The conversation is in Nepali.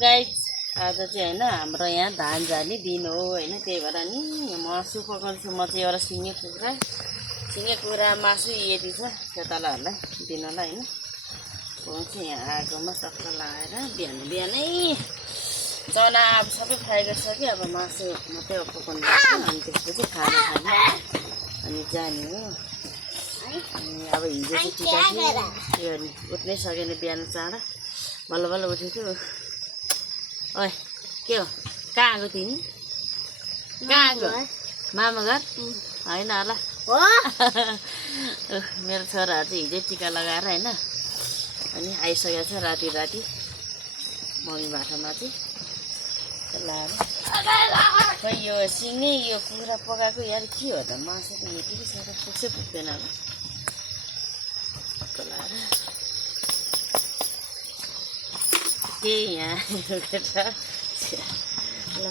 गाइस आज चाहिँ होइन हाम्रो यहाँ धान जाने दिन हो होइन, त्यही भएर नि मासु पकाउँछु म चाहिँ। एउटा सिँगे कुखुरा मासु यति छ खेतालाहरूलाई दिनलाई होइन। म चाहिँ यहाँ आगोमा सबै लगाएर बिहानै चना अब सबै फ्राई गरिसक्यो। अब मासु मात्रै पकाउनु पर्छ, अनि त्यसपछि खाना खाने अनि जाने हो। अनि अब हिजो चाहिँ टिका थियो, उठ्नै सकेन बिहान चाँडो, बल्ल उठेको। ओए के हो, कहाँ आएको तिमी? कहाँ आएको? मामा घर होइन होला। मेरो छोराहरू चाहिँ हिजै टिका लगाएर होइन, अनि आइसकेको छ राति मम्मी बाटोमा चाहिँ लाएर। खै यो सिँगै यो कुखुरा पकाएको यार के हो त, मासु त यति साह्रो पुग्छै पुग्दैन होला लाएर। त्यही यहाँ ल